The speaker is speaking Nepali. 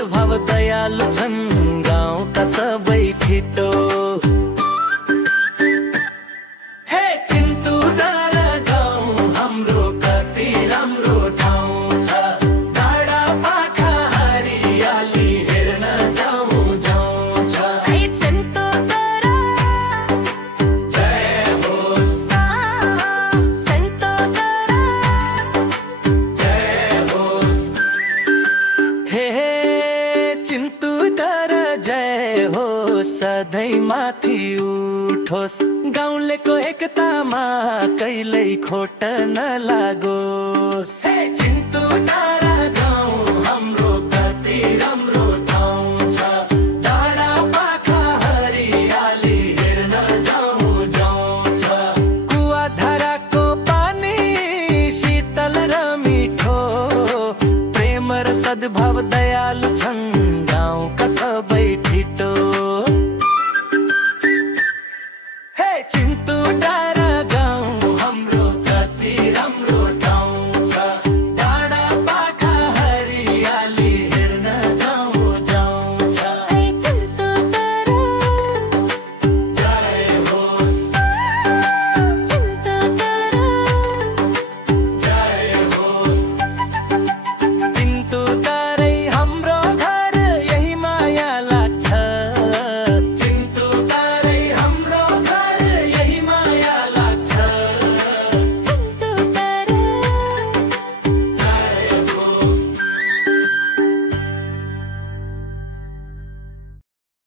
सद्भाव दयालु छन् गाउँका सबै ठिटो। हे चिन्तु डाँडा गाउँ हाम्रो कति राम्रो ठाउँ छ। डाँडा पाखा हरियाली हेर्न जाउँ जाउँ छ। है चिन्तु डाँडा जय होस्, चिन्तु डाँडा जय होस्। हे चिन्तु डाँडा जय होस्, सधैँ माथि उठोस्। गाउँलेको एकतामा कहिल्यै खोट नलागोस्। हे चिन्तु डाँडा गाउँ हाम्रो कति राम्रो ठाउँ छ। डाँडा पाखा हरियाली हेर्न जाउँ जाउँ छ। कुवा धाराको पानी शीतल र मिठो, प्रेम र सद्भाव